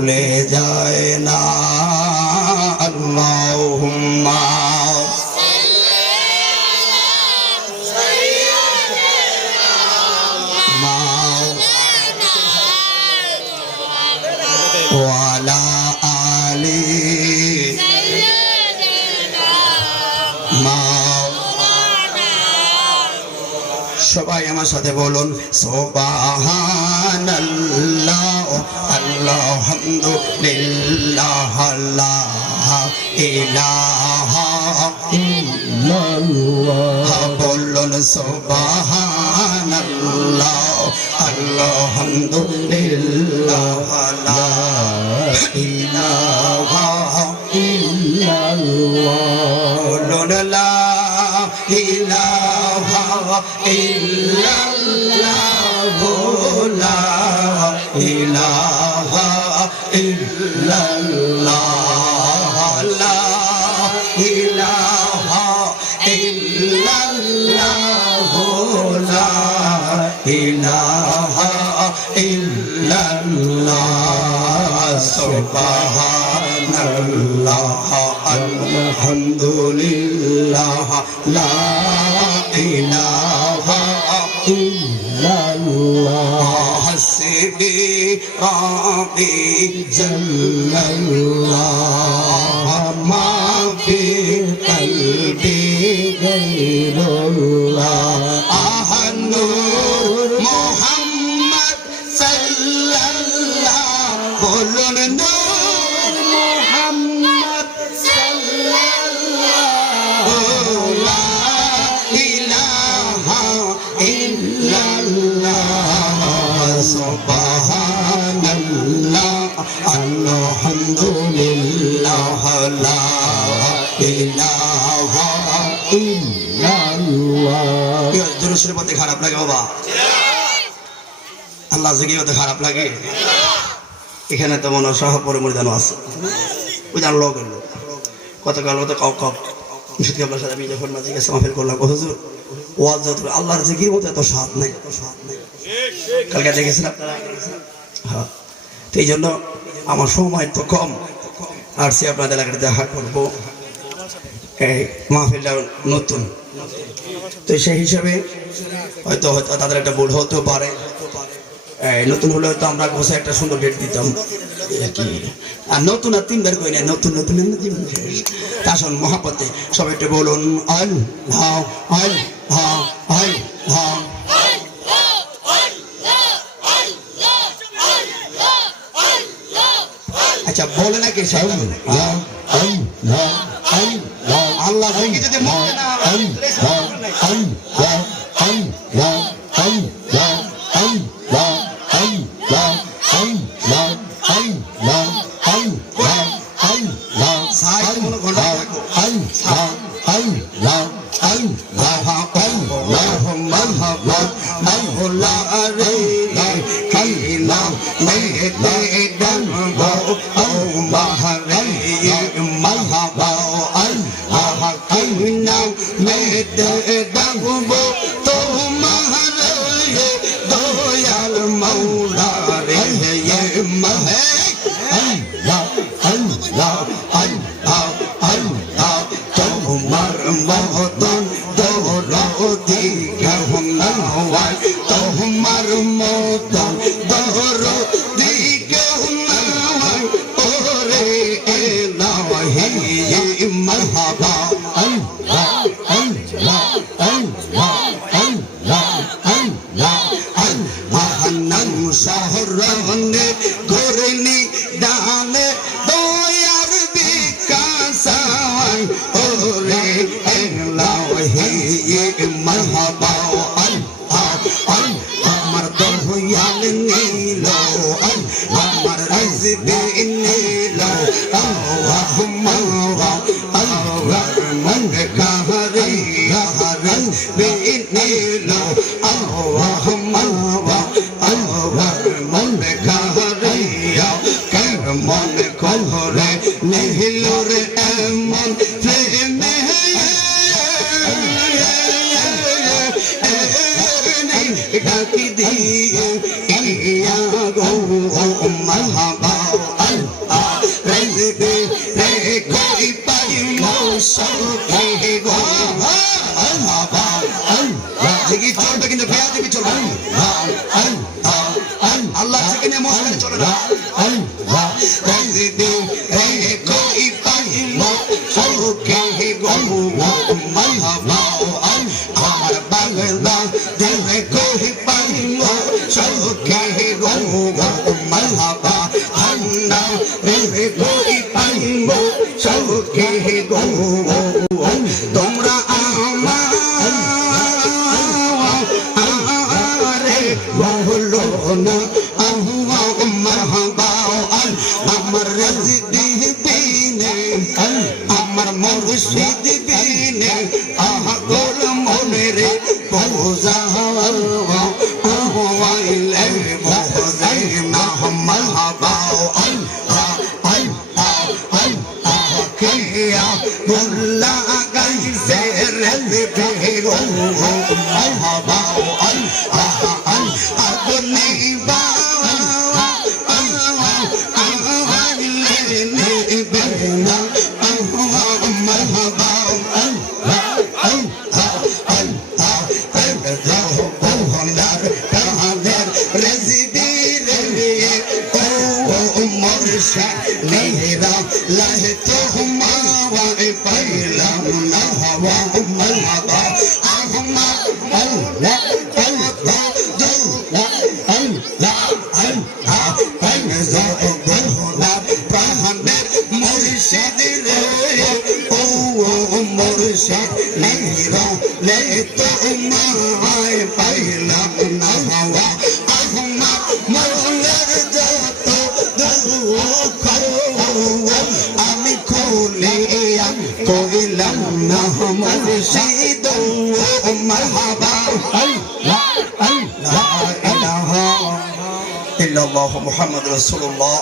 ভুলে যায় না আল্লাহুম্মা ওয়ালা আলি সবাই আমার সাথে বলুন সুবহানাল্লাহ আলহামদুলিল্লাহ লা ইলাহা ইল্লাল্লাহ বলুন সুবহানাল্লাহ আলহামদুলিল্লাহ লা ইলাহা ইল্লাল্লাহ বলুন লা ইলাহা ইল্লাল্লাহ লা ইলাহা ইল্লাল্লাহ লা ইলাহা ইল্লাল্লাহ লা ইলাহা ইল্লাল্লাহ সুবহানাল্লাহ আলহামদুলিল্লাহ লা ইলাহা ইল্লাল্লাহ হাসবি রাব্বি জাল্লাল্লাহ মা ফি কলবি গায়রুল্লাহ আহানুর মুহাম্মদ সাল্লাল্লাহ বলুন নূর মুহাম্মদ সাল্লাল্লাহ লা ইলাহা ইল্লাল্লাহ সুবহানাল্লাহ আলহামদুলিল্লাহ লা ইলাহা ইল্লাল্লাহ দুরূদ শরীফ পড়তে খারাপ লাগে বাবা আল্লাহ জিকিরতে খারাপ লাগে এখানে তো মনে সহ পরিমর্দানো আছে ওই জান লোক কতকাল হতে কাউ কাউ সত্যি আপনার সাথে আমি যখন মাঝে গেছে মাহফিল করলাম হুজুর ওয়াজ যত আল্লাহর জিকির মতো এত স্বাদ নাই কালকে দেখেছেন আপনারা হ্যাঁ তো এই জন্য আমার সময় তো কম আর সে আপনাদের এলাকাতে দেখা করবো এই মাহফিলটা নতুন তো সেই হিসাবে হয়তো হয়তো তাদের একটা ভুল হতেও পারে নতুন হলে হয়তো আমরা বসে একটা সুন্দর ডেট দিতাম আর নতুন আর তিনবার কই না নতুন নতুন আসুন মহাপতে সবাই একটু বলুন আল্লাহ আল্লাহ আল্লাহ আচ্ছা বলে না কে আল্লাহ যদি মুখে না চলবে আল্লাহ থেকে নিয়ে মশলা চলে না আমার বাংলা দেবে কই পাইল সৌকে গো মারহাবা আন্না দেবে কই পাইল সৌকে গো তোমরা আমারে বলো না মারহাবা আমার রাজদি দিনে আমার মুর্শিদ দিনে আহা গোল মনে রে বোঝা আহওয়াইলে বোঝাই না মারহাবা কিয়া দুল্লা গাইছে রে বেগো মারহাবা আপনি বা मेरा लहते हमारे पहला ना हवा मलहबा अहमद अल्लाह अल्लाह अल्लाह अल्लाह अल्लाह बोला पहने मुर्शिद रे ओ मुर्शिद मेरा लहते हमारे पहला ना हवा अहमद मौलर जातो আমি খুলে কইলাম না মুর্শিদ মারহাবা লা ইলাহা ইল্লাল্লাহু মুহাম্মাদুর রাসূলুল্লাহ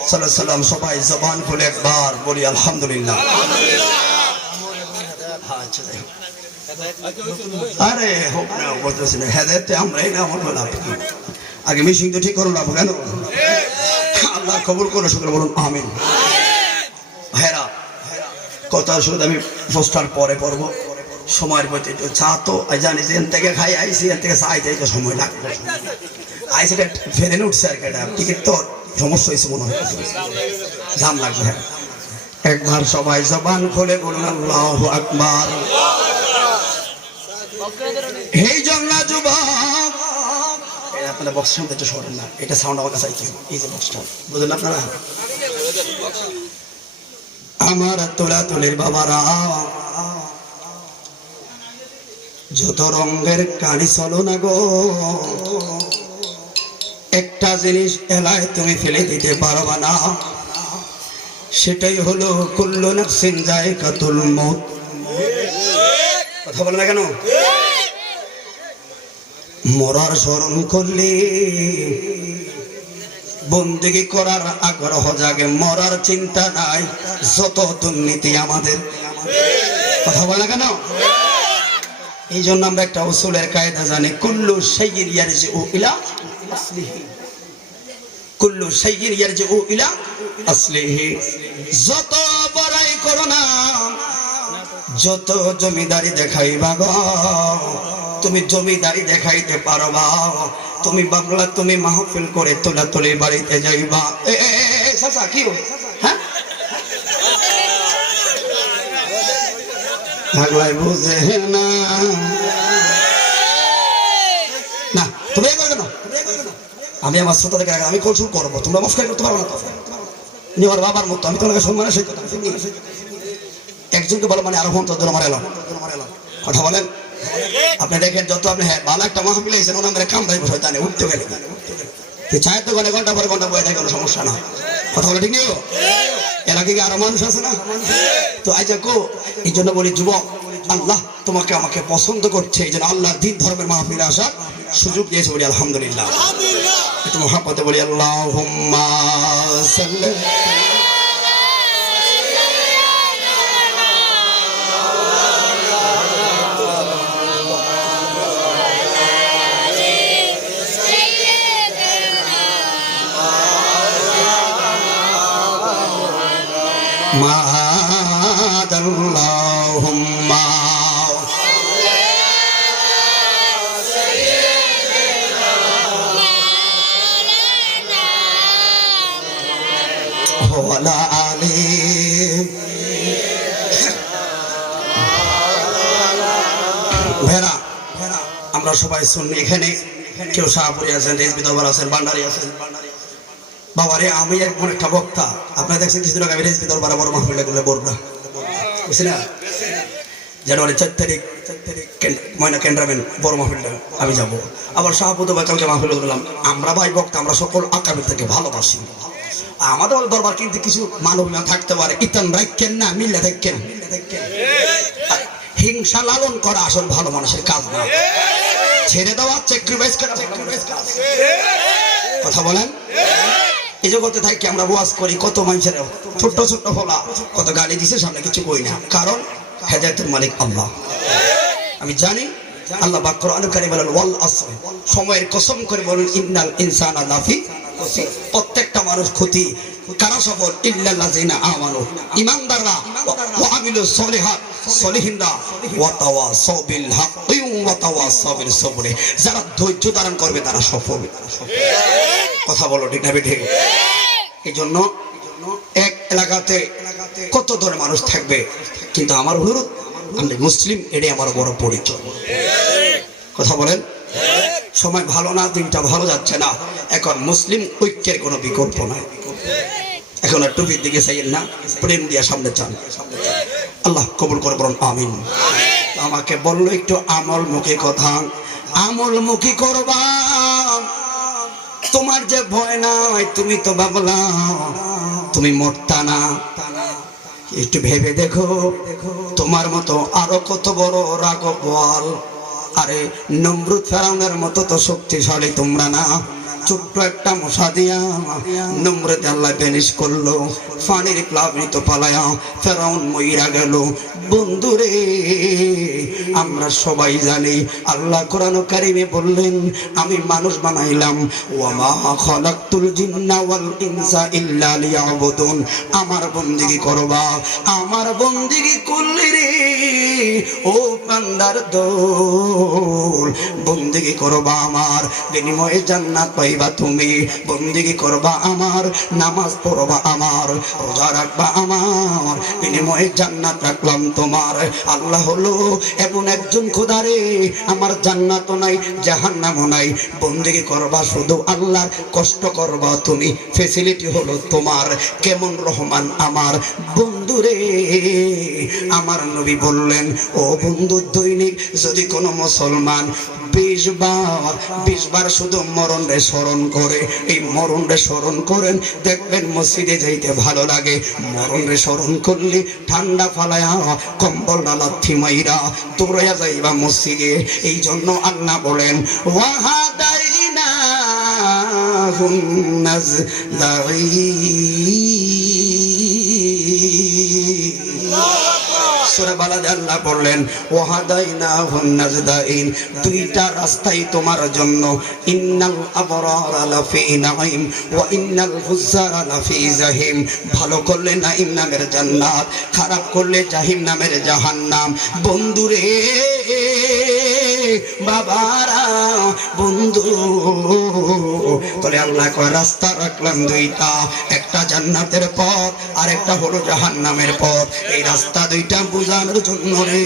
সাল্লাল্লাহু আলাইহি ওয়াসাল্লাম সবাই জবান খুলে একবার বলি আলহামদুলিল্লাহ আরে হোক না বলতেছি না হেদায়েতে আমরাই না আমার বলা আগে মিশিং তো ঠিক করো না কেন আল্লাহ কবুল করে শুকর বলুন আমিন ভাইরা কথা শুধু আমি পোস্টার পরে পড়বো সময়ের প্রতি একটু চা তো জানি যে এন থেকে খাই আইসি এর থেকে চাই যাই তো সময় লাগবে আইসিটা ফেলে উঠছে আর কি টিকিট তো সমস্যা হয়েছে মনে হয় জাম লাগবে হ্যাঁ একবার সবাই জবান খুলে বলুন আল্লাহু আকবার এই জন্য যুবক আপনারা বক্স শুনতে একটু শোনেন না এটা সাউন্ড আমার কাছে কি এই যে বক্সটা বুঝলেন আপনারা আমার তোলা তোলের বাবারা যত রঙের কানি চলো না গো একটা জিনিস এলায় তুমি ফেলে দিতে পারবা না সেটাই হলো কুল্লু নাফসিন যায়কাতুল মউত কথা বলে না কেন মরার স্মরণ করলে বন্দেগী করার আগ্রহ জাগে মরার চিন্তা নাই যত দুর্নীতি আমাদের কথা বলে না কেন এই জন্য আমরা একটা উসুলের কায়দা জানি কুল্লু শাইইন ইয়ারজিউ ইলা আসলিহি কুল্লু শাইইন ইয়ারজিউ ইলা আসলিহি যত বড়াই করো না যত জমিদারি দেখাইবা গো তুমি জমিদারি দেখাইতে পারবা তুমি বাংলা তুমি মাহফিল করে তোলা তোলে বাড়িতে যাইবা চাচা কি হ্যাঁ বাংলায় বুঝে না না তুমি না আমি আমার শ্রোতাদেরকে আমি কৌশল করবো তোমরা মস্কারি করতে পারবো না তুমি আমার বাবার মতো আমি তোমাকে সম্মানের সহিত একজনকে বলো মানে আরো ফোন তোর আমার এলাম কথা বলেন আপনি দেখেন যত আপনি হ্যাঁ ভালো একটা মাহফিল হয়েছেন ওনার মেরে কাম দায়ী বসে জানে উঠতে গেলে চায়ের তো ঘন্টা পরে ঘন্টা বয়ে থাকে কোনো সমস্যা না কথা বলে ঠিক নেই এলাকায় কি আরো মানুষ আছে না তো আজ কো এই জন্য বলি যুবক আল্লাহ তোমাকে আমাকে পছন্দ করছে এই জন্য আল্লাহ দিন ধর্মের মাহফিলে আসার সুযোগ দিয়েছে বলি আলহামদুলিল্লাহ একটু মহাব্বতে বলি আল্লাহুম্মা সাল্লি মাদাল্লাহুম্মা ওয়া আলা আলিহি। ভেড়া আমরা সবাই শুনি, এখানে কেউ শাহপুরি আছেন, রেজবি দরবার আছেন, ভান্ডারি আছেন। বাবারে আমি এমন একটা বক্তা, আপনারা দেখছেন কিছুদিন আগে আমি রেজবি দরবার বড় মাহফিলটা করলে বলবো বুঝছি না, জানুয়ারি 4 তারিখ ময়না ক্যান্টনমেন্ট বড় মাহফিলটা আমি যাবো। আবার শাহপুর ভাই কালকে মাহফিল করলাম। আমরা ভাই বক্তা, আমরা সকল আকাবির থেকে ভালোবাসি। আমাদের দরবার কিন্তু কিছু মানবীয় থাকতে পারে, ইতান রাখেন না, মিল্লা দেখেন। হিংসা লালন করা আসল ভালো মানুষের কাজ না। ছেড়ে দেওয়া স্যাক্রিফাইস করা কথা বলেন। এই জগতে থাকি আমরা ওয়াজ করি, কত মানুষের ছোট্ট ছোট্ট ফলা কত গালি দিছে, সামনে কিছু কই না, কারণ হেদায়েতের মালিক আল্লাহ। আমি জানি আল্লাহ পাক কোরআনে কারীমে বলেন ওয়াল আসর, সময়ের কসম করে বলেন ইন্নাল ইনসানা লাফি খুসর, প্রত্যেকটা মানুষ ক্ষতি। কারা সফল? ইল্লাল্লাযিনা আমানু, ঈমানদাররা, ওয়া আমিলুস সলিহাত, সলিহিনরা, ওয়া তাওয়াসাউ বিল হাক্কি ওয়া তাওয়াসাউ বিস সবর, যারা ধৈর্য ধারণ করবে তারা সফল। কথা বলো ঠিক না বেঠিক? এই জন্য এক এলাকাতে কত ধরনের মানুষ থাকবে, কিন্তু আমার অনুরোধ আমি মুসলিম, এটাই আমার বড় পরিচয়। কথা বলেন। সময় ভালো না, দিনটা ভালো যাচ্ছে না, এখন মুসলিম ঐক্যের কোনো বিকল্প নাই। এখন আর টুপির দিকে চাইয়েন না, প্রেম দিয়ে সামনে চান। আল্লাহ কবুল করে বলুন আমিন। আমাকে বললো একটু আমলমুখী কথা, আমলমুখী করবা। তোমার যে ভয় নাই, তুমি তো ভাবলা তুমি মরতা না, একটু ভেবে দেখো তোমার মতো আরো কত বড় রাঘব বল। আরে নমরুদ ফেরাউনের মতো তো শক্তিশালী তোমরা না। ছোট্ট একটা মশা দিয়া নমরুদ আল্লাহ বেনিশ করলো, পানির প্লাবনিত পালায়া ফেরাউন মইরা গেল। বন্ধুরে আমরা সবাই জানি আল্লাহ কোরআন কারীমে বললেন আমি মানুষ বানাইলাম, ওয়া মা খালাকতুল জিন্না ওয়াল ইনসা ইল্লা লিয়াবুদুন। আমার বন্দেগী করবা, আমার বন্দেগী করলে রে ও বান্দার দোল, বন্দেগী করবা আমার, বিনিময়ে জান্নাত পাইবা তুমি। বন্দেগী করবা আমার, নামাজ পড়বা আমার, রোজা রাখবা আমার, বিনিময়ে জান্নাত রাখলাম তোমার। আল্লাহ হলো এমন একজন খোদারে, আমার জান্নাতও নাই জাহান্নামও নাই। বন্দেগী করবা শুধু আল্লাহর, কষ্ট করবা তুমি, ফ্যাসিলিটি হলো তোমার। কেমন রহমান আমার বন্ধুরে। আমার নবী বললেন ও বন্ধু, দৈনিক যদি কোনো মুসলমান 20 বার শুধু মরণ রে স্মরণ করে, এই মরণ রে স্মরণ করেন, দেখবেন মসজিদে যাইতে ভালো লাগে। মরণ রে স্মরণ করলে ঠান্ডা ফালায়া কম্বল লাথি মাইরা দৌড়াইয়া যাইবা মসজিদে। এই জন্য আল্লাহ বলেন ওয়াহাদাইনা হুন্নাজ দাই, সূরা বালাদে আল্লাহ বললেন ওয়াহাদাইনাহুন নাজদাইন, দুইটা রাস্তাই তোমার জন্য। ইন্নাল আবরারা লাফি নাঈম ওয়া ইন্নাল ফুজ্জারা লাফি জাহিম। ভালো করলে নাঈম নামের জান্নাত, খারাপ করলে জাহিম নামের জাহান্নাম। বন্ধুরে বাবারা বন্ধু, বলে আল্লাহ কয় রাস্তা রাখলাম দুইটা, একটা জান্নাতের পথ আর একটা হলো জাহান্নামের পথ। এই রাস্তা দুইটা বুঝানোর জন্য রে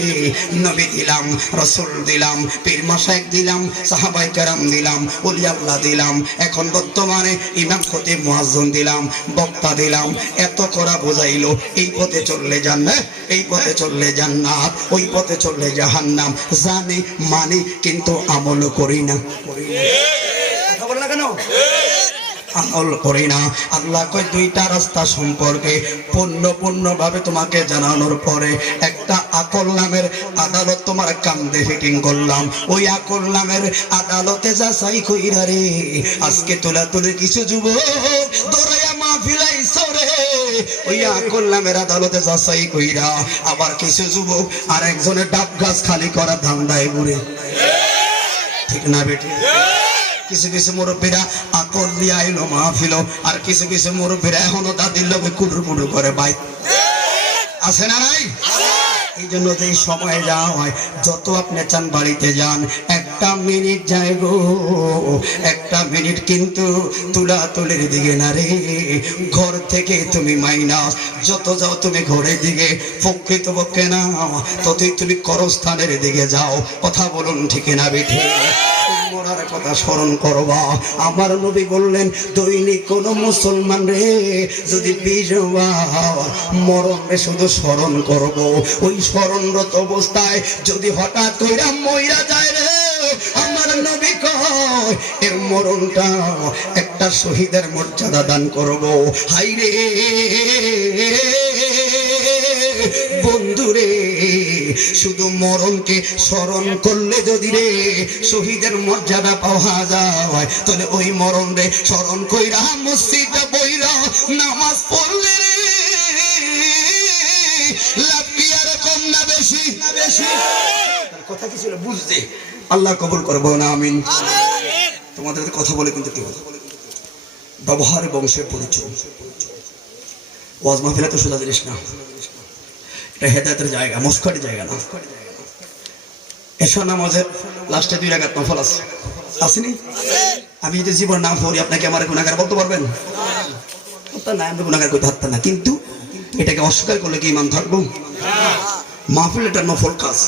নবী দিলাম, রাসূল দিলাম, পীর মাশায়েখ দিলাম, সাহাবায়ে কেরাম দিলাম, ওলি আল্লাহ দিলাম, এখন বর্তমানে ইমাম খতিব মুয়াজ্জিন দিলাম, বক্তা দিলাম। এত করা বোঝাইলো এই পথে চললে জান্নাত, এই পথে চললে জান্নাত, ওই পথে চললে জাহান্নাম। জানি মানি কিন্তু আমল করি না। কথা বল না কেন? আমল করি না। আল্লাহ কয় দুইটা রাস্তা সম্পর্কে পূর্ণ ভাবে তোমাকে জানানোর পরে একটা আকল নামের আদালত তোমার কান্দে ফিটিং করলাম। ওই আকল নামের আদালতে যাচাই কইরা রে আজকে তোলাতুলি কিছু যুবক দৌড়াইয়া মাহফিলাই সরে, ওই আকল নামের আদালতে যাচাই কইরা আবার কিছু যুবক আর একজনের ডাব গাছ খালি করা ধান্দায় ঘুরে। ঠিক না বেটি? কিছু কিছু মুরব্বীরা আকল দিয়ে আইলো মাহফিল, আর কিছু কিছু মুরব্বীরা এখনো দাদির লোকে কুটুর কুটুর করে বাই। আছে না নাই? এই জন্য যে সময় যাওয়া হয়, যত আপনি চান বাড়িতে যান, 1 একটা মিনিট যায় গো, একটা মিনিট কিন্তু তুলাতুলির দিকে না রে। ঘর থেকে তুমি মাইনাস, যত যাও তুমি ঘরের দিকে, প্রকৃতপক্ষে না ততই তুমি করস্থানের দিকে যাও। কথা বলুন ঠিক না বেঠে? মরার কথা স্মরণ করবা। আমার নবী বললেন দৈনিক কোন মুসলমান রে যদি 20 বার মরণে শুধু স্মরণ করব, ওই স্মরণরত অবস্থায় যদি হঠাৎ কইরা মইরা যায় রে, আমার নবী কয় এর মরণটা একটা শহীদের মর্যাদা দান করব। হাই রে বন্ধুরে, শুধু মরণকে স্মরণ করলে যদি রে শহীদের মর্যাদা পাওয়া যায়, তাহলে ওই মরণ রে স্মরণ কইরা মসজিদে বইরা নামাজ পড়লে রে লাভ কি আর কম না বেশি? কথা কি ছিল বুঝতে? আল্লাহ কবুল করবো না আমিন। তোমাদের কথা বলে কিন্তু কি ব্যবহার বংশের পরিচয়। ওয়াজ মাহফিলে তো সোজা জিনিস না, এটা হেদায়েতের জায়গা, মস্কারি জায়গা না। এশা নামাজের লাস্টে 2 রাকাত নফল আছে, আসেনি? আমি যদি জীবন না পড়ি আপনাকে আমার গুনাহগার বলতে পারবেন না? আমি গুনাহগার করতে পারতাম না, কিন্তু এটাকে অস্বীকার করলে কি ইমান থাকবো? মাহফিল এটা নফল কাজ,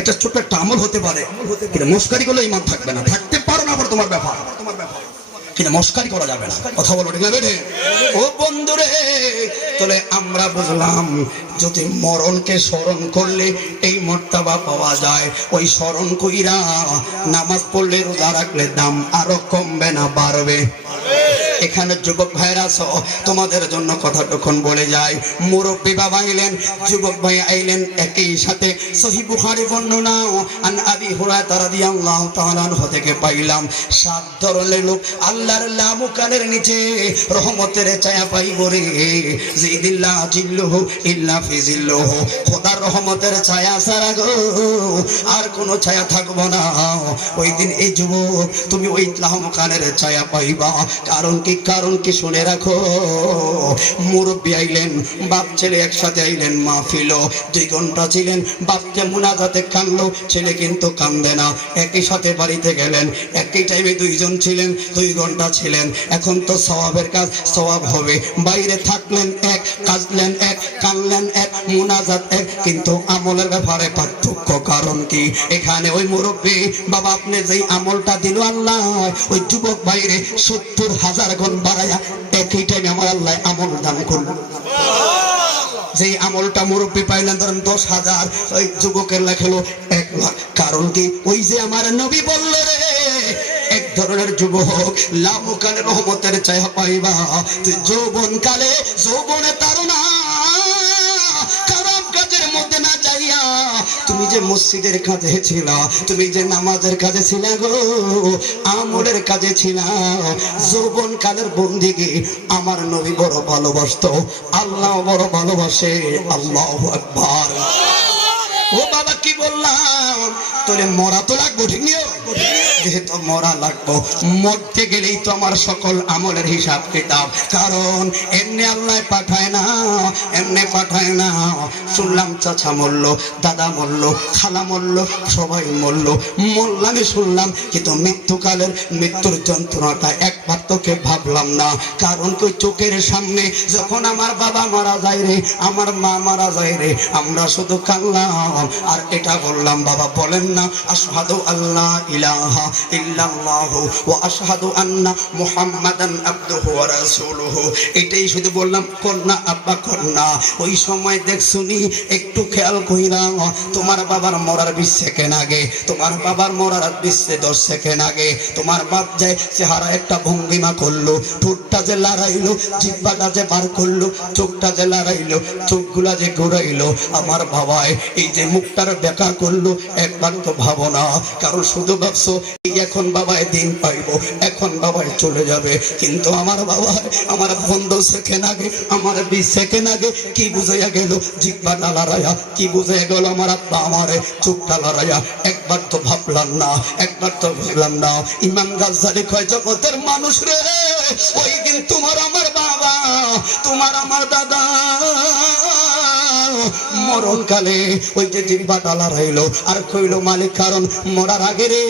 একটা ছোট্ট একটা আমল হতে পারে, কিন্তু মস্কারি করলে ইমান থাকবে না। থাকতে পারো না আবার তোমার ব্যাপার, কিন্তু মস্কারি করা যাবে না। কথা বলো ঠিক না বেঠে? ও বন্ধুরে, তাহলে আমরা বুঝলাম যদি মরণকে স্মরণ করলে এই মর্তবা পাওয়া যায়, ওই স্মরণ কইরা নামাজ পড়লে রোজা রাখলে দাম আরো কমবে না বাড়বে? এখানে যুবক ভাইরা আছো, তোমাদের জন্য কথা তখন বলে যায়। মুরব্বী বাবা আইলেন, যুবক ভাই আইলেন, একই সাথে সহিহ বুখারী বর্ণনা আন আবি হুরায়রা রাদিয়াল্লাহু তাআলা আনহু থেকে পাইলাম 7 ধরনের লোক আল্লাহর লামুকানের নিচে রহমতের ছায়া পাইব রে, জিল্লা জিল্লুহু ইল্লা ফি জিল্লুহু। খোদার রহমতের ছায়া ছাড়া গো আর কোনো ছায়া থাকবো না। ওই দিন এই যুবক তুমি ওই লামুকানের ছায়া পাইবা। কারণ কি শুনে রাখো, মুরব্বী আইলেন, বাপ ছেলে একসাথে আইলেন মাহফিল, 2 ঘন্টা ছিলেন, বাপকে মুনাজাতে কাঁদলো, ছেলে কিন্তু কান্দে না। একই সাথে বাড়িতে গেলেন, একই টাইমে 2 জন ছিলেন, 2 ঘন্টা ছিলেন। এখন তো সওয়াবের কাজ সওয়াব হবে। বাইরে থাকলেন এক, কাঁদলেন এক, কাঁদলেন এক, মুনাজাত এক, কিন্তু আমলের ব্যাপারে পার্থক্য। কারণ কি? এখানে ওই মুরব্বী বাবা আপনি যেই আমলটা দিল আল্লাহ, ওই যুবক বাইরে 70,000 গুণ বাড়ায়া একই টাইমে আমার আল্লাহ আমল দান করল। যেই আমলটা মুরব্বী পাইলেন ধরেন 10,000, ওই যুবকের লেখলো 1 লাখ। কারণ কি? ওই যে আমার নবী বলল রে, এক ধরনের যুবক লামুকানের রহমতের ছায়া পাইবা। তুই যৌবন কালে যৌবনে তারুণা খারাপ কাজের মধ্যে না যাইয়া, তুমি যে মসজিদের কাজে ছিল, তুমি যে নামাজের কাজে ছিল গো, আমলের কাজে ছিল, যৌবন কালের বন্দিকে আমার নবী বড় ভালোবাসতো, আল্লাহ বড় ভালোবাসে। আল্লাহু আকবার। ও বাবা কি বললাম, তোরে মরা তো লাগবো, ঠিক নিও? যেহেতু মরা লাগবো, মরতে গেলেই তো আমার সকল আমলের হিসাব কিতাব। কারণ এমনি আল্লাহ পাঠায় না, এমনি পাঠায় না। শুনলাম চাচা মরল, দাদা মরল, খালা মরল, সবাই মরল, মরলামই শুনলাম, কিন্তু মৃত্যুকালের মৃত্যুর যন্ত্রণাটা একবার তোকে ভাবলাম না। কারণ তুই চোখের সামনে যখন আমার বাবা মারা যায় রে, আমার মা মারা যায় রে, আমরা শুধু কাঁদলাম আর এটা বললাম, বাবা বলেন না আশহাদু আল্লা ইলাহা ইল্লাল্লাহু ওয়া আশহাদু আন্না মুহাম্মাদান আবদুহু ওয়া রাসূলুহু। এটাই শুধু বললাম, কন্যা আব্বা কন্যা। ওই সময় দেখছুনি একটু খেয়াল কইরা, তোমার বাবার মরার 20 সেকেন্ড আগে, তোমার বাবার মরার 10 সেকেন্ড আগে তোমার বাপ যায় চেহারা একটা ভঙ্গিমা করলো, ঠোঁটটা যে লড়াইলো, জিহ্বাটা যে বার করলো, চোখটা যে লড়াইলো, চোখগুলা যে ঘুরাইলো, আমার বাবায় এই যে মুখটার দেখা করলো, একবার তো ভাবো না। কারণ শুধু ভাবছো এখন বাবায় দিন পাইবো, এখন বাবায় চলে যাবে, কিন্তু আমার বাবা আমার 15 সেকেন্ড আগে, আমার 20 সেকেন্ড আগে কি বুঝাইয়া গেল, জিহ্বাটা লড়াইয়া কি বুঝাইয়া গেল আমার আব্বা আমারে, চোখটা লড়াইয়া। একবার তো ভাবলাম না, একবার তো বুঝলাম না। ইমাম গাজ্জালি কয় জগতের মানুষ রে, ওই দিন তোমার আমার বাবা, তোমার আমার দাদা মরণকালে ওই যে জিহ্বাটা লড়াইলো আর কইল মালিক কারণ মরার আগে রে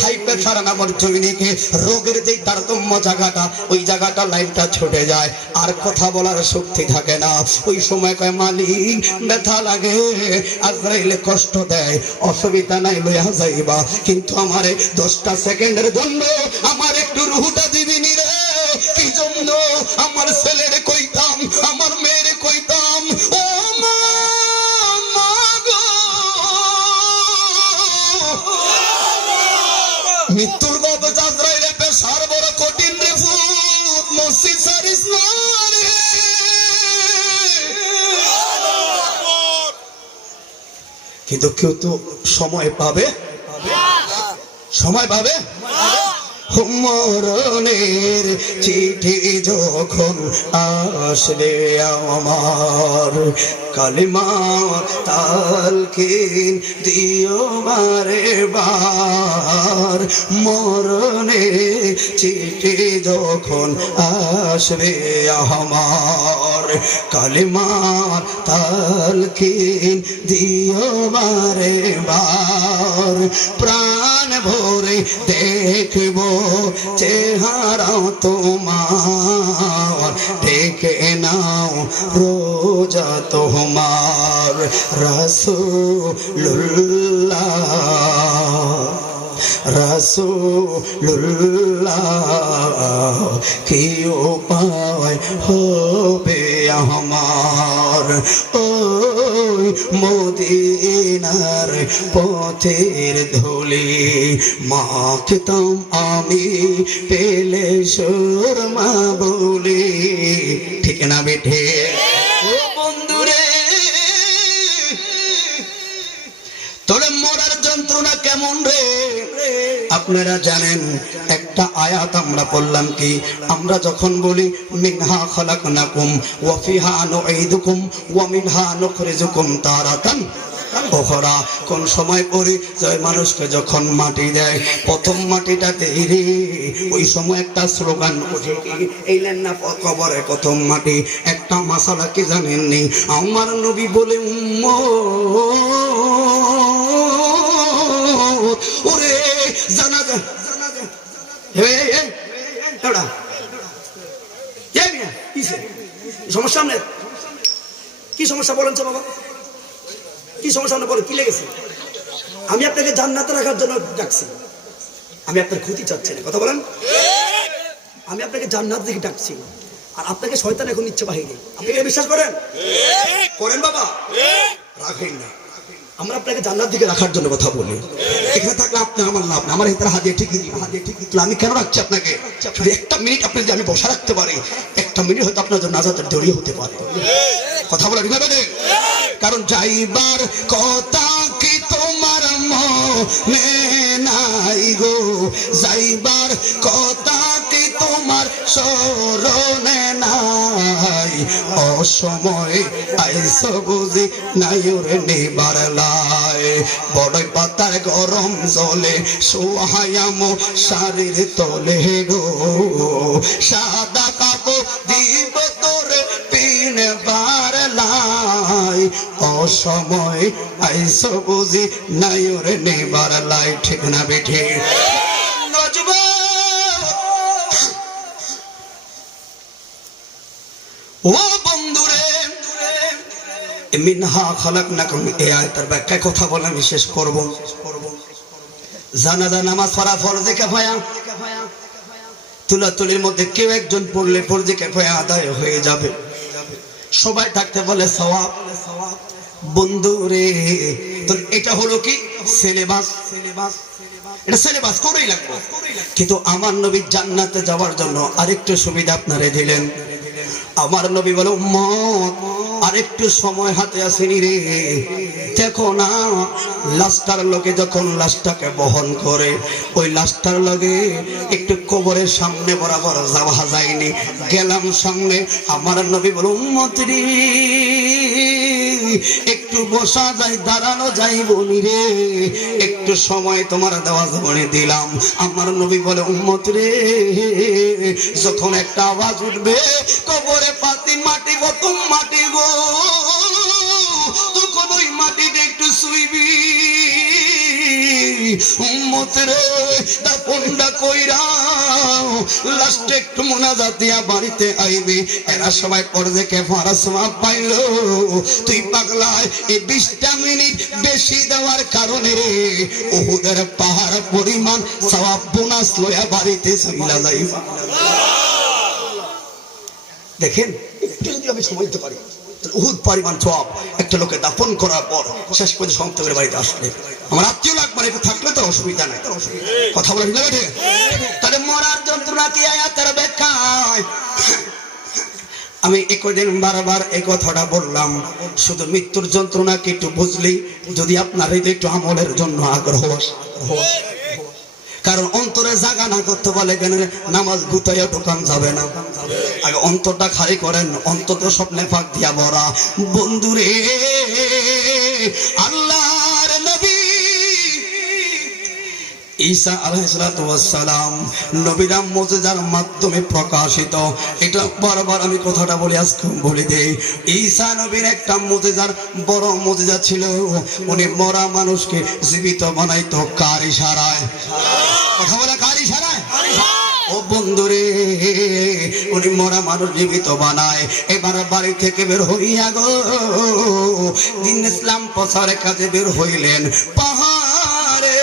হাই প্রেসার নামক জৈনিকে রোগের যেই তারতম্য জায়গাটা ওই জায়গাটা লাইনটা ছুটে যায় আর কথা বলার শক্তি থাকে না। ওই সময় কয় মালিক ব্যথা লাগে, আজরাইলে কষ্ট দেয়, অসুবিধা নাই লইয়া যাইবা, কিন্তু আমারে 10টা সেকেন্ডের জন্য আমার একটু রুহুটা দিবিনি রে। কি জন্য? আমার ছেলের কইতাম, আমার মেয়ের কইতাম, ও মা গো, মৃত্যুর বাবা আজরাইলে পেশার বড় কঠিন রে ফুট মসজিদ সারিস না রে। কিন্তু কেউ তো সময় পাবে, সময় পাবে। মরণের চিঠি যখন আসলে আমার কালিমা তালকিন দিও বারে বার। মরণের চিঠি যখন আসবে আমার কালিমা তালকিন দিও বারে বার। প্রাণ ভরে দেখব চেহারা তোমার, ডেকে নাও রোজা তোমার রাসূলুল্লাহ রাসূলুল্লাহ। কি উপায় হবে আমার ওই মদিনার পথের ধুলি মাখতাম আমি পেলে সুরমা বলি। ঠিক না বেঠে? ও বন্ধুরে, তোর মরার যন্ত্রণা কেমন রে আপনারা জানেন? একটা আয়াত আমরা পড়লাম কি, আমরা যখন বলি মিনহা খালাকনাকুম ওয়া ফিহা নুঈদুকুম ওয়া মিনহা নুখরিজুকুম তারাতান উখরা, কোন সময় পড়ি যে মানুষকে যখন মাটি দেয় প্রথম মাটিটাতে রে, ওই সময় একটা স্লোগান ওঠে কি, এইলেন না কবরে প্রথম মাটি। একটা মাসালা কি জানেননি? আমার নবী বলে ওরে জানাজা সমস্যা আপনার কি সমস্যা বলেন তো বাবা? কি সমস্যা আপনার বলেন? কি লেগেছে? আমি আপনাকে জান্নাতে রাখার জন্য ডাকছি, আমি আপনার ক্ষতি চাচ্ছি না। কথা বলেন? আমি আপনাকে জান্নাত দিকে ডাকছি আর আপনাকে শয়তান এখন নিচ্ছে বাহিরে। আপনি এটা বিশ্বাস করেন? করেন বাবা? রাখেন না। আমরা আপনাকে জান্নাত দিকে রাখার জন্য কথা বলি। এখানে থাকলে আপনি আমার লাভ না, আমার ভিতরে হাদিয়া ঠিকই দিব। আমি কেন রাখছি আপনাকে? শুধু একটা মিনিট আপনি যদি আমি বসা রাখতে পারি, একটা মিনিট হয়তো আপনার জন্য নাজাতের দড়ি হতে পারে। কথা বলেন না? কারণ যাইবার কথা কি তোমার মনে নাই গো, যাইবার কথা কি তোমার স্মরণে নাই, অসময় আইসো বুঝি নাই ওরে নিবার লাই। বড়ই পাতার গরম জলে সোহায়াম শারীর তলে গো, সাদা কাপড় দিব তোরে পিনবার লাই, অসময় আইসো বুঝি নাই ওরে নিবার লাই। ঠিক না বেঠে? ও বন্ধুরে, মিনহা খালাকনাকুম এই আয়াতের ব্যাখ্যায় কথা বলে আমি শেষ করব। জানাজা নামাজ পড়া ফরজে কিফায়া, তুলাতুলির মধ্যে কেউ একজন পড়লে ফরজে কিফায়া আদায় হয়ে যাবে, সবাই থাকতে বলে সওয়াব। বন্ধুরে, তো এটা হলো কি সিলেবাস, এটা সিলেবাস করেই লাগবে। কিন্তু আমার নবী জান্নাতে যাওয়ার জন্য আরেকটু সুবিধা আপনারে দিলেন। আমার নবী বলে উম্মত আরেকটু সময় হাতে আসেনি রে, দেখো না লাশটার লোকে যখন লাশটাকে বহন করে ওই লাশটার লগে একটু কবরের সামনে বরাবর যাওয়া যায়নি, গেলাম সামনে। আমার নবী বলে উম্মত রে একটু বসা যায়, দাঁড়ানো যাই বলি রে, একটু সময় তোমার দেওয়া যাবে দিলাম। আমার নবী বলে উম্মত রে যখন একটা আওয়াজ উঠবে কবরে পাতি মাটি প্রথম মাটি গো, উম্মত রে দাফনটা কইরা লাস্টে একটু মুনাজাত দিয়া বাড়িতে আইবি। এরা সবাই পড়বে কে ফারাসমা পাইলো তুই পাগলায় এই 20টা মিনিট বেশি দেওয়ার কারণে রে উহুদের পাহাড় পরিমাণ সওয়াব বোনাস লয়া বাড়িতে চইলা যাইবা। দেখেন একটু যদি আমি সময় দিতে পারি উহুদ পরিমাণ সওয়াব একটা লোকে দাফন করার পর শেষ পর্যন্ত সমাপ্ত করে বাড়িতে আসলে আমার আত্মীয় লাগবে একটু থাকলে তো অসুবিধা নাই। কথা বলে ঠিক আছে? তাহলে মরার যন্ত্রণা কি আয়াতের ব্যাখ্যায় আমি একদিন বারবার এই কথাটা বললাম, শুধু মৃত্যুর যন্ত্রণা কি একটু বুঝলি যদি আপনার হৃদয় একটু আমলের জন্য আগ্রহ কারণ অন্তরে জাগা না করতে বলে কেন নামাজ গুতাইয়া ঢোকান যাবে না। আগে অন্তরটা খালি করেন, অন্তত স্বপ্নে ফাঁক দিয়া ভরা। বন্ধুরে আল্লাহর নবী ঈসা আলাইহিস সালাম নবীরা মুজিজার মাধ্যমে প্রকাশিত। এটা বারবার আমি কথাটা বলি আজকে বলে দেই। ঈসা নবীর একটা মুজিজার বড় মুজিজা ছিল, উনি মরা মানুষকে জীবিত বানাইতো কার ইশারায়? কথা বলে কার ইশারায়? ও বন্ধুরে উনি মরা মানুষ জীবিত বানায়। এবার বাড়ি থেকে বের হইয়া গো দিন ইসলাম প্রচারের কাজে বের হইলেন। পাহাড়ে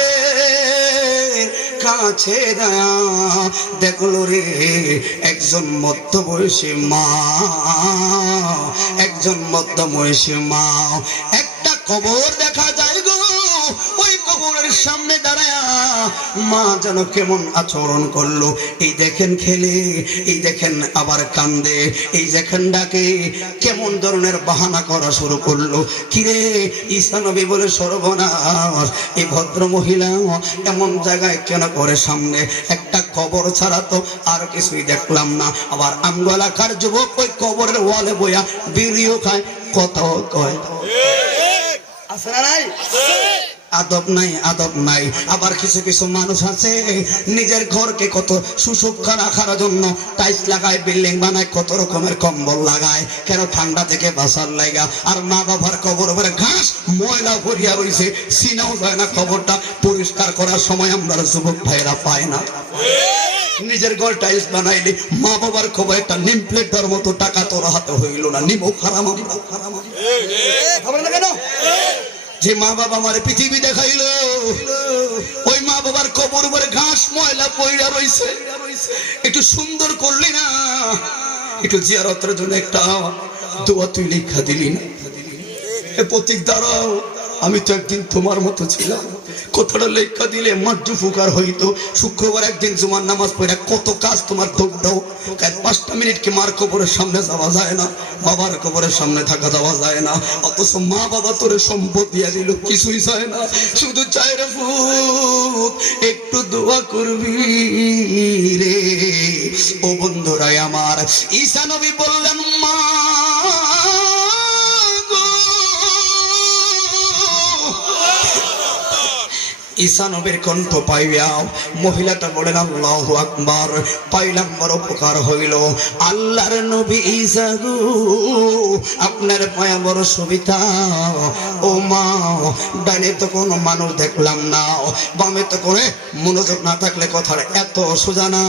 কাছে দয়া দেখলো রে একজন মধ্যবয়সী মা, একজন মধ্যবয়সী মা। একটা কবর দেখা যায় গো, ওই কবরের সামনে দাঁড়ায় মা যেন কেমন আচরণ করলো। এই দেখেন খেলে, এই দেখেন আবার কান্দে, এই দেখেন ডাকে, কেমন ধরনের বাহানা করা শুরু করলো। কিরে ঈসা নবী বলে সর্বনাশ, এই ভদ্র মহিলা এমন জায়গায় কেন করে? সামনে একটা কবর ছাড়া তো আর কিছুই দেখলাম না। আবার আমগলাকার যুবক ওই কবরের ওয়ালে বইয়া বিড়িও খায়, কথাও কয়। আছে না নাই? আদব নাই, আদব নাই। আবার কিছু কিছু মানুষ আছে নিজের ঘরকে কত সুসুক্ষা রাখার জন্য টাইলস লাগায়, বিল্ডিং বানায়, কত রকমের কম্বল লাগায়, কেন? ঠান্ডা থেকে বাঁচার লাগা। আর মা বাবার কবর উপরে ঘাস ময়লা ভরিয়া রয়েছে, চিনাও যায় না। কবরটা পরিষ্কার করার সময় আমরা যুবক ভাইরা পায় না। নিজের ঘর টাইলস বানাইলে মা বাবার কবর একটা নিম প্লেটার মতো টাকা তোর হাতে হইল না। নিমও খারাম কেন? যে মা বাবা আমার পৃথিবী দেখাইলো, ওই মা বাবার কবর উপরে ঘাস ময়লা পয়লা রয়েছে, একটু সুন্দর করলি না? একটু জিয়ারতের জন্য একটা দোয়া তুই লেখা দিলি না? এ প্রতীক দাঁড়াও, আমি তো একদিন তোমার মতো ছিলাম। কথাটা লেখা দিলে মাঠু ফুকার হইতো। শুক্রবার একদিন জুমার নামাজ পড়ে কত কাজ তোমার দৌড়াও। 5টা মিনিট কি মার কবরের সামনে যাওয়া যায় না? বাবার কবরের সামনে থাকা যাওয়া যায় না? অথচ মা বাবা তোরে সম্পদ দিয়ে দিল, কিছুই চায় না, শুধু চায় রে ফুক একটু দোয়া করবি রে। ও বন্ধুরাই আমার, ঈসা নবী বললেন মা ঈসা নবীর কণ্ঠ পাইয়া মহিলাটা বলেন আল্লাহু আকবার। পাইলাম বড় উপকার হইল। আল্লাহর নবী ঈসা গো আপনার পায়া বড় সুবিধা। ও মা ডানে তো কোনো মানুষ দেখলাম না, বামে তো করে মনোযোগ না থাকলে কথার এত সোজা না,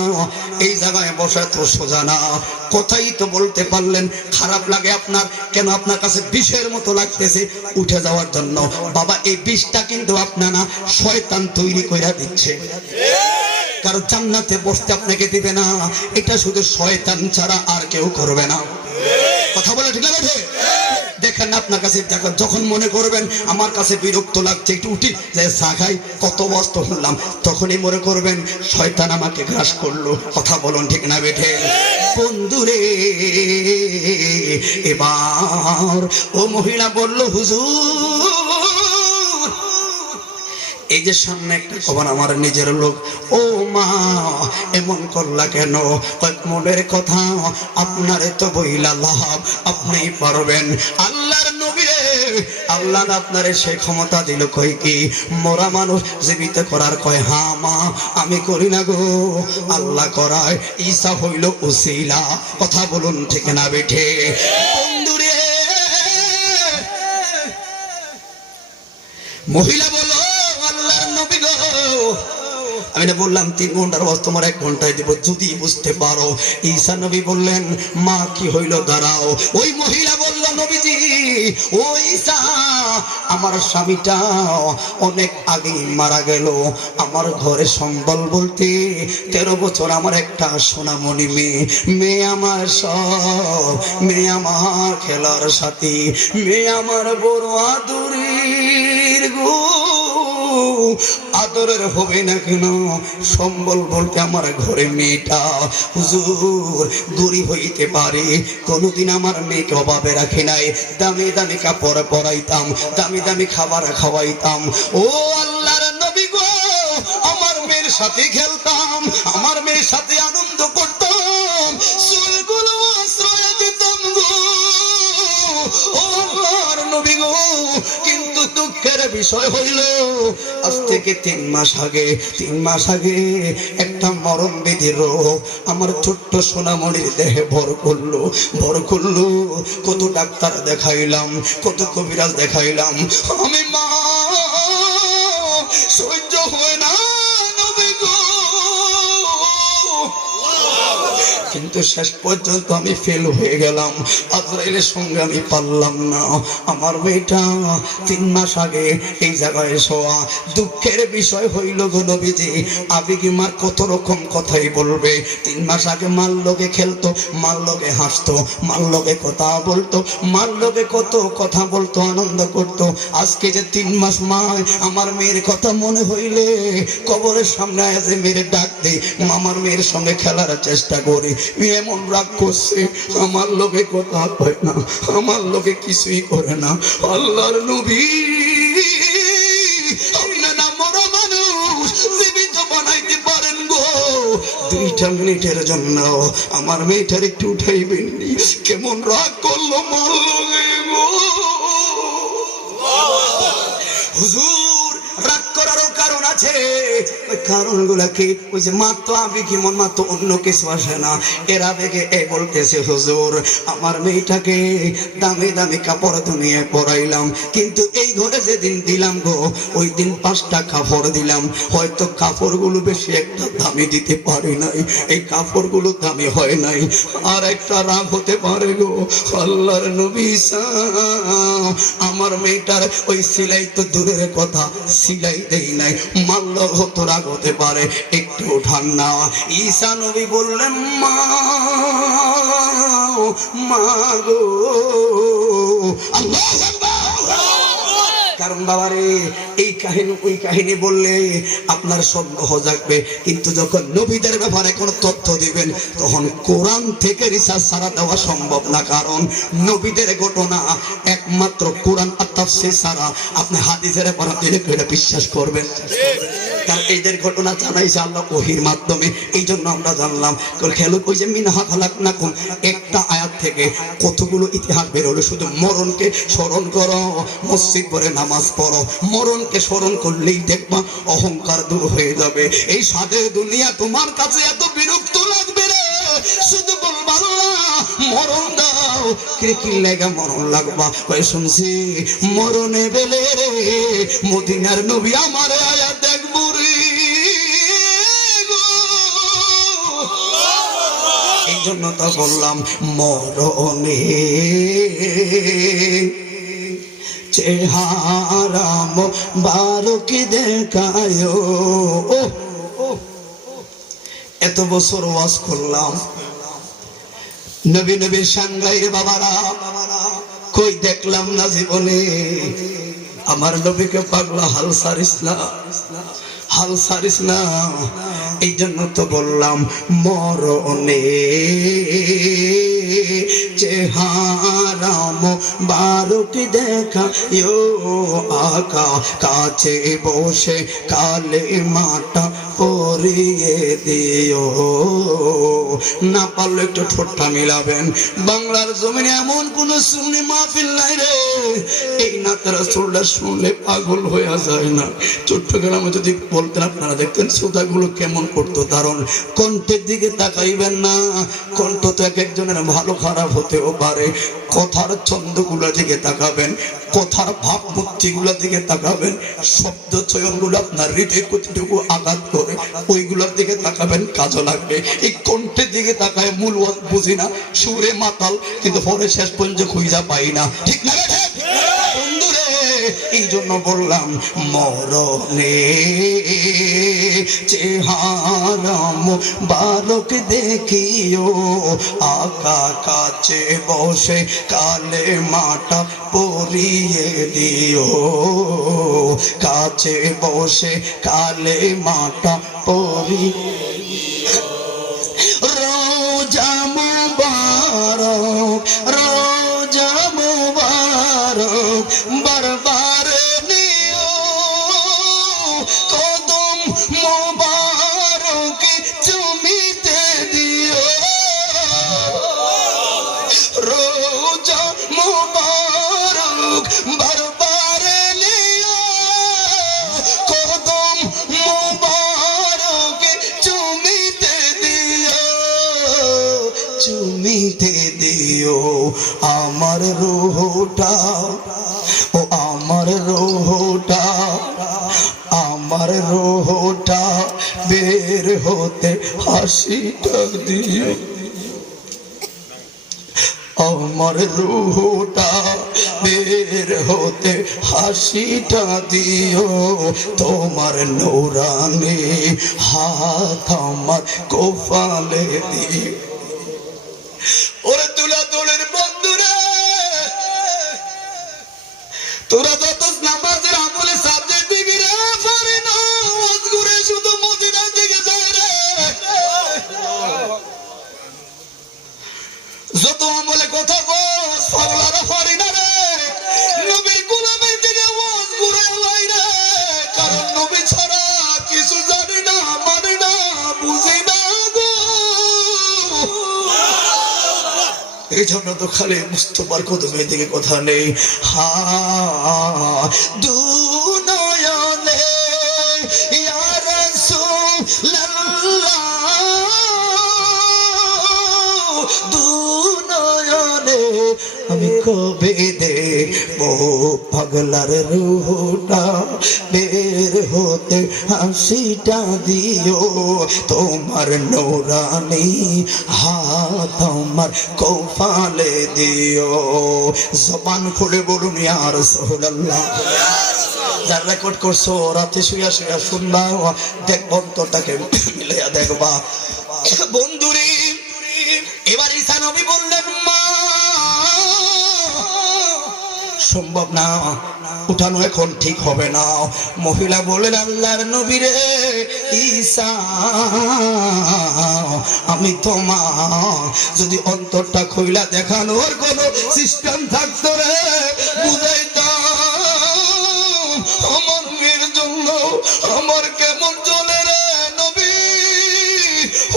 এই জায়গায় বসা এত সোজা না। কথাই তো বলতে পারলেন। খারাপ লাগে আপনার কেন? আপনার কাছে বিষের মতো লাগতেছে উঠে যাওয়ার জন্য। বাবা এই বিষটা কিন্তু আপনার না, শয়তান তৈরি কইরা দিচ্ছে। কারণ জান্নাতে বসতে আপনাকে দিবে না, এটা শুধু শয়তান ছাড়া আর কেউ করবে না। কথা বলে ঠিক আছে? দেখেন আপনার কাছে যখন মনে করবেন আমার কাছে বিরক্ত লাগছে, একটু উঠি যে চা খাই, কত বস্ত শুনলাম, তখনই মনে করবেন শয়তান আমাকে গ্রাস করলো। কথা বলুন ঠিক না বেঠে? বন্ধুরে এবার ও মহিলা বলল হুজুর এই যে সামনে একটা কবর আমার নিজের লোক, ও মা এমন করলা কেন? মনের কথা আপনারে তো বইলা লাভ, আপনিই পারবেন। আল্লাহর নবী রে, আল্লাহ আপনারে সে ক্ষমতা দিল কই কি মরা মানুষ জীবিত করার? কয় হ্যাঁ মা আমি করি না গো, আল্লাহ করায়। ঈসা হইল উসিলা। কথা বলুন ঠিক না বেঠে? বন্ধুরে মহিলা বলো আল্লাহর নবী গো আমি না বললাম 3 ঘন্টার ওয়াজ তোমার 1 ঘন্টায় দিব যদি বুঝতে পারো। ঈসা নবী বললেন মা কি হইল দাঁড়াও। ওই মহিলা বলল নবীজি ও ঈসা আমার স্বামীটা অনেক আগে মারা গেল, আমার ঘরে সম্বল বলতে 13 বছর আমার একটা সোনামণি মেয়ে আমার সব, মেয়ে আমার খেলার সাথী, মেয়ে আমার বড় আদরের গো, আদরের হবে না কেন সম্বল বলতে আমার ঘরে মেয়েটা। হুজুর গরিব হইতে পারে কোনদিন আমার মেয়েকে অভাবে রাখি নাই, দামি দামি কাপড় পরাইতাম, দামি দামি খাবার খাওয়াইতাম। ও আল্লাহর নবী গো আমার মেয়ের সাথে খেলতাম, আমার মেয়ের সাথে আনন্দ করতাম, চুলগুলো আশ্রয় দিতাম গো ও আল্লাহর নবী গো। কিন্তু দুঃখের বিষয় হইল আজ থেকে 3 মাস আগে একটা মরণ ব্যাধি রোগ আমার ছোট্ট সোনামণির দেহে ভর করলো। কত ডাক্তার দেখাইলাম, কত কবিরাজ দেখাইলাম, আমি মা সহ্য হয় না নবী গো। কিন্তু শেষ পর্যন্ত আমি ফেল হয়ে গেলাম, আজরাইলের সঙ্গে আমি পারলাম না। আমার মেয়েটা 3 মাস আগে এই জায়গায় শোয়া। দুঃখের বিষয় হইল গো নবীজি আবেগে মার কত রকম কথাই বলবে। 3 মাস আগে মার লগে খেলতো, মার লগে হাসতো, মার লগে কথা বলতো, মার লগে কত কথা বলতো, আনন্দ করতো। আজকে যে 3 মাস মা আমার মেয়ের কথা মনে হইলে কবরের সামনে এসে মেয়ের ডাক দেই, আমার মেয়ের সঙ্গে খেলার চেষ্টা করি। এমন রাগ করছে আমার লোকে কথা হয় না, আমার লোকে কিছুই করে না। আল্লাহর নবী আপনারা মরা মানুষ জীবিত বানাইতে পারেন গো, 2টা মিনিটের জন্য আমার মেয়েটার একটু উঠাইবেন। কেমন রাগ করলো মার লগে গো। হুজুর রাগ করারও কারণ আছে, ওই কারণগুলাকে ওই যে মাত্র আবেগে মন মাত্র অন্য কিছু আসে না। এর আবেগে এ বলতেছে হুজুর আমার মেয়েটাকে দামি দামি কাপড় দুনিয়ে পরাইলাম, কিন্তু এই ঘরে যেদিন দিলাম গো ওই দিন 5টা কাপড় দিলাম, হয়তো কাপড়গুলো বেশি একটা দামি দিতে পারি নাই, এই কাপড়গুলো দামি হয় নাই। আর একটা রাগ হতে পারে গো আল্লাহর নবী আমার মেয়েটার ওই সিলাই তো দূরের কথা, সিলাই দেই নাই, মাল্য হতো রাগ হতে পারে, একটু উঠান না। ঈসা নবী বললেন মা গো আল্লাহু আকবার। কারণ বাবারে এই কাহিনী ওই কাহিনী বললে আপনার সন্দেহ জাগবে, কিন্তু যখন নবীদের ব্যাপারে কোনো তথ্য দিবেন তখন কোরআন থেকে রিসার্চ ছাড়া দেওয়া সম্ভব না। কারণ নবীদের ঘটনা একমাত্র কোরআন আর তাফসীর ছাড়া আপনি হাদিসের ব্যাপারে এটা বিশ্বাস করবেন। কারণ এইদের ঘটনা জানাইছে আল্লাহ ওহীর মাধ্যমে, এই জন্য আমরা জানলাম। খেলো ওই যে মিনহা খালাকনাকুম একটা আয়াত থেকে কতগুলো ইতিহাস বেরোলো। শুধু মরণকে স্মরণ করো, মসজিদ পড়ে নামাজ পড়ো, মরণকে স্মরণ করলেই দেখবা অহংকার দূর হয়ে যাবে। এই সাদের দুনিয়া তোমার কাছে এত বিরক্ত লাগবে রে, শুধু বলবা মরণ দাও, কি লাগা মরণ লাগবা। ওই শুনছি মরণে বেলে রে মদিনার নবী আমার আয়াত দেখবো রে। এই জন্য তো বললাম মরণে চেহারা মোবারক দেখায়। এত বছর ওয়াজ করলাম, নবী নবীর সাংগাইরে বাবারা কই দেখলাম না জীবনে। আমার নবীকে পাগলা হাল ছাড়িস না, হাল ছাড়িস না। এই জন্য তো বললাম মরণে চেহারা মোবারক দেখায়ো, আকা কাছে বসে কালেমাটা পড়িয়ে দিও। না পারলে একটু ঠোঁটটা মিলাবেন। বাংলার জমিনে এমন কোন সুন্নি মাহফিল নাই রে এই নাত রাসূলটা শুনলে পাগল হয়ে যায় না। চট্টগ্রামে যদি বলতেন আপনারা দেখতেন শ্রোতাগুলো কেমন করতো দারুণ। কণ্ঠের দিকে তাকাইবেন না, কণ্ঠ তো এক একজনের ভালো খারাপ হতেও পারে। কথার ছন্দগুলোর দিকে তাকাবেন, কথার ভাবমূর্তিগুলোর দিকে তাকাবেন, শব্দ চয়নগুলো আপনার হৃদয়ে কতটুকু আঘাত করে করে ওইগুলোর দিকে তাকাবেন, কাজও লাগবে। এই কণ্ঠের দিকে তাকায় মূল বুঝি না, সুরে মাতাল, কিন্তু পরে শেষ পর্যন্ত খুঁজা পাই না। ঠিক না বন্ধুরে? এই জন্য বললাম মরণে চেহারা মুবারক দেখিও, আকা কাছে বসে কালে মাটা পরিয়ে দিও, কাছে বসে কালে মাটা পরিয়ে রোজা মুবারক, রোজা মুবারক বারবার নিও, কদম মুবারক চুমিতে দিও, রোজা মুবারক বারবার নিও, কদম মুবারক চুমিতে দিও, চুমিতে দিও আমার রূহটা, ও আমার রূহটা, আমার রূহটা বের হতে হাসিটা দিও, আমার রূহটা বের হতে হাসিটা দিও, তোমার নূরানি হাত আমার কপালে দিও। ওরে তুলা তোলের বন্ধুরা, তোরা যত নামাজের আমলে সাবজেক্ট দিবি রে পারে না, ঘুরে শুধু মদিনার দিকে যায় রে, যত আমলে কথা বস পাগলারা পারি না রে, নবীর গোলামের দিকে ওয়াজ ঘুরে লাই রে, কারণ নবী ছাড়া কিছু জানি না, মানে না, বুঝি না গো। এই জন্য তো খালি মুস্তফার কদমের দিকে কথা নেই। হা দুনয়নে ইয়া রাসূলুল্লাহ, দুনয়নে আমি কবে দেখবো পাগলার রূহটা বের হতে হাসিটা দিও, তোমার নূরানি হাত আমার কপালে দিও। জবান খুলে বলুন ইয়া রাসূলুল্লাহ। যারা রেকর্ড করছো রাতে শুয়া শুয়া শুনবা, দেখব অন্তরটাকে মিলাইয়া দেখবা। বন্ধুরে এবার ঈসা নবী বললেন মা সম্ভব না, উঠানো এখন ঠিক হবে না। মহিলা বললেন আল্লাহর নবী রে ঈসা, আমি তো মা, যদি অন্তরটা খুইলা দেখানোর কোনো সিস্টেম থাকতো রে বুঝাইতাম, আমার মেয়ের জন্য আমার কেমন চলে রে নবী।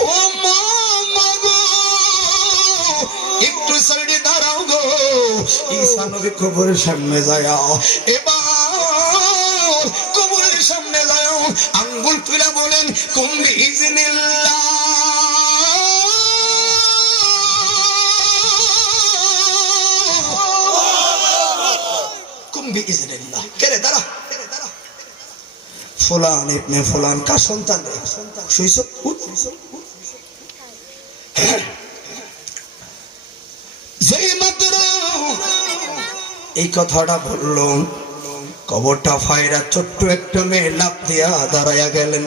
ও মা, মাগো একটু সাইডে দাঁড়াও গো। ঈসা নবী কবরের সামনে যায়, এবার কবরের সামনে যায় আঙ্গুল তুলে বলেন কুম বিইজনিল্লাহ, কুম বিইজনিল্লাহ। কে রে? দাঁড়া, ফুলান ইবনে ফুলান, কার সন্তান রে? শুইছ? যেই মাত্র এই কথাটা বলল, কবরটা ফায়রা ছোট্ট একটা মেয়ে লাফ দিয়া দাঁড়াইয়া গেলেন।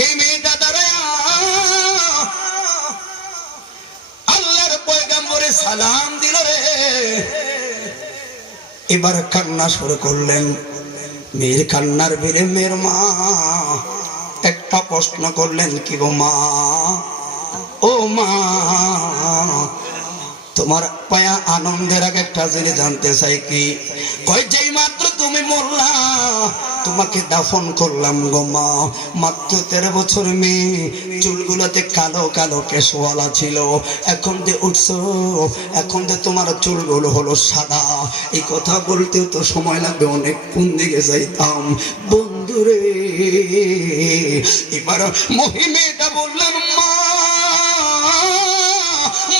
এই মেয়েটা দাঁড়ায়া আল্লাহর পয়গম্বরে সালাম দিল রে। এবার কান্না শুরু করলেন। মেয়ের কান্নার বেড়ে মেয়ের মা একটা প্রশ্ন করলেন, কি গো মা, ও মা, তোমার পায়া আনন্দের আগে একটা জিনিস জানতে চাই। কি? কই যেই মাত্র তুমি মরলা তোমাকে দাফন করলাম গো মা, মাত্র 13 বছর মেয়ে, চুলগুলোতে কালো কালো কেশওয়ালা ছিল, এখন যে উঠছো, এখন যে তোমার চুলগুলো হলো সাদা। এই কথা বলতেও তো সময় লাগবে অনেক, কোন দিকে যাইতাম বন্ধুরে। এবার মহিমেটা বললেন, মা,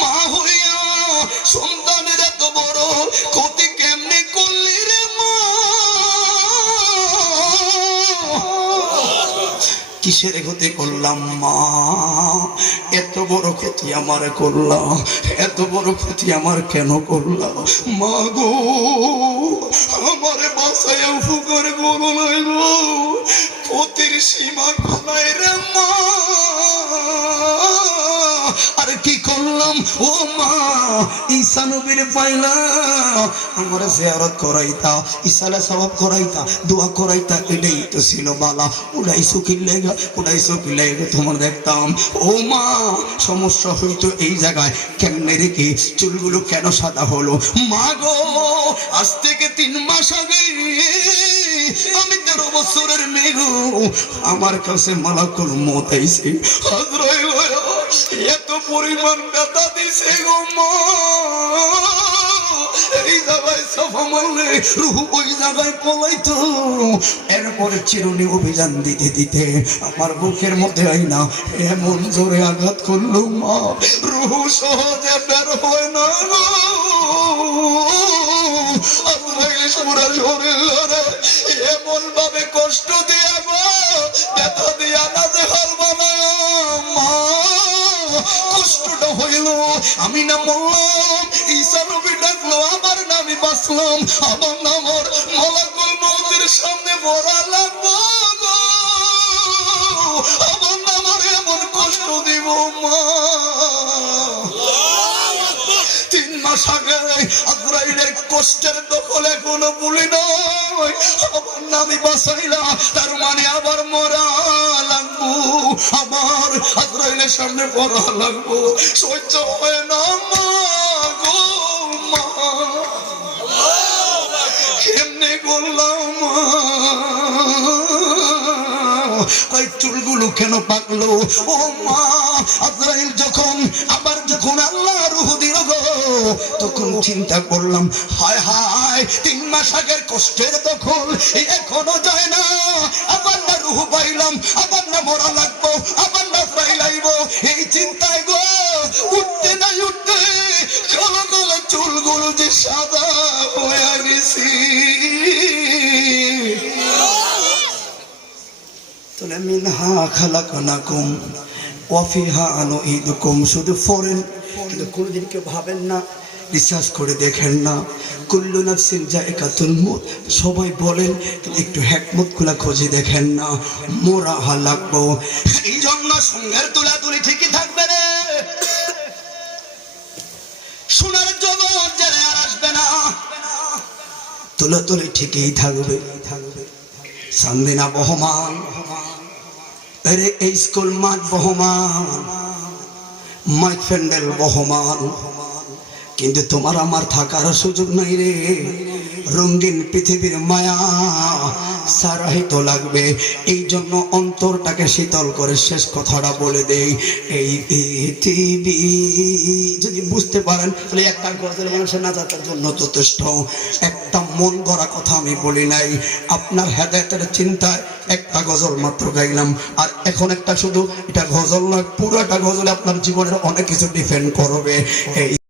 মা হইয়া সন্তানের এত বড় ক্ষতি কেমনে করলি রে মা? কিসের ক্ষতি করলাম মা? এত বড় ক্ষতি আমার করলাম, এত বড় ক্ষতি আমার কেন করলাম মা গো? আমারে বাসায় উপকার করো নাই গো, ক্ষতির সীমা কোনাই রে মা। আর কি করলাম ও মা? ঈসা নবীর পাইলাম, আমার জিয়ারত করাইতা, ইসালে সওয়াব করাইতা, দোয়া করাইতা, এটাই তো ছিল বালা। উড়াইছো কি লেগা, উড়াইছো কি লেগা তোমার দেখতাম ও মা। সমস্যা হইতো এই জায়গায়, কেমনে রেখে চুলগুলো কেন সাদা হলো মা গো? আজ থেকে 3 মাস আগে আমি 13 বছরের মেয়ে গো, আমার কাছে মালাকুল মউত আইছে। আজরাইল এত পরিমাণ ব্যথা দিছে গো মা, এই জায়গায় সাফা মারলে রুহ ওই জায়গায় পলাইতো। এরপরে চিরুনি অভিযান দিতে দিতে আমার বুকের মধ্যে আইনা এমন জোরে আঘাত করলো মা, রুহ সহজে বের হয় না গো। এমন ভাবে কষ্ট দিয়া গো, ব্যথা দিয়া না যে হাল বানায় মা। কষ্টটা হইল আমি না মরলাম, ঈসা নবী ডাকলো আমার নামে বাঁচলাম, আমার নামর মালাকুল মউতের সামনে মরা লাগবো গো। আমার নামর এমন কষ্ট দিব মা। 3 মাস আগে আজরাইলের কষ্টের দখল এখনো ভুলি নয়। আমার নামে বাঁচাইলা, তার মানে আবার মরা লাগবো, আবার আজরাইলের সামনে পড়া লাগবো। সহ্য হয় না মা গো মা, কেমনে করলাম মা? কই চুলগুলো কেন পাকলো ও মা? আজরাইল যখন আল্লাহ রূহ দিল গো, তখন চিন্তা করলাম হায় হায় 3 মাস আগের কষ্টের দখল এখনো যায় না, আবার না রূহ পাইলাম, আবার না মরা লাগবো, আবার না পাইলাইব। এই চিন্তায় গো উঠতে না উঠতে কালো কালো চুলগুলো যে সাদা হয়ে গেছি। মিনহা খালাকনাকুম ওয়া ফিহা নুঈদুকুম, শুধু পড়েন কিন্তু কোনোদিন কেউ ভাবেন না, রিসার্চ করে দেখেন না। কুল্লু নাফসিন যায়কাতুল মউত, সবাই বলেন একটু হিকমত গুলা খুঁজে দেখেন না, মোরা লাগবো। এই জন্য সঙ্গের তুলাতুলি ঠিকই থাকবে রে, সোনার জগৎ যারা আর আসবে না, তুলাতুলি ঠিকই থাকবে। সান্দিনা বহমান, আরে এই স্কুল মাঠ বহমান, মাইক প্যান্ডেল বহমান, কিন্তু তোমার আমার থাকার সুযোগ নাই রে। রঙিন পৃথিবীর মায়া সারাহিত লাগবে, এই জন্য অন্তরটাকে শীতল করে শেষ কথাটা বলে দেই। এই পৃথিবী যদি বুঝতে পারেন তাহলে একটা গজল মানুষের নাজাতের জন্য যথেষ্ট। একটা মন গড়া কথা আমি বলি নাই, আপনার হেদায়েতের চিন্তায় একটা গজল মাত্র গাইলাম। আর এখন একটা শুধু এটা গজল নয়, পুরোটা গজলে আপনার জীবনের অনেক কিছু ডিপেন্ড করবে। এই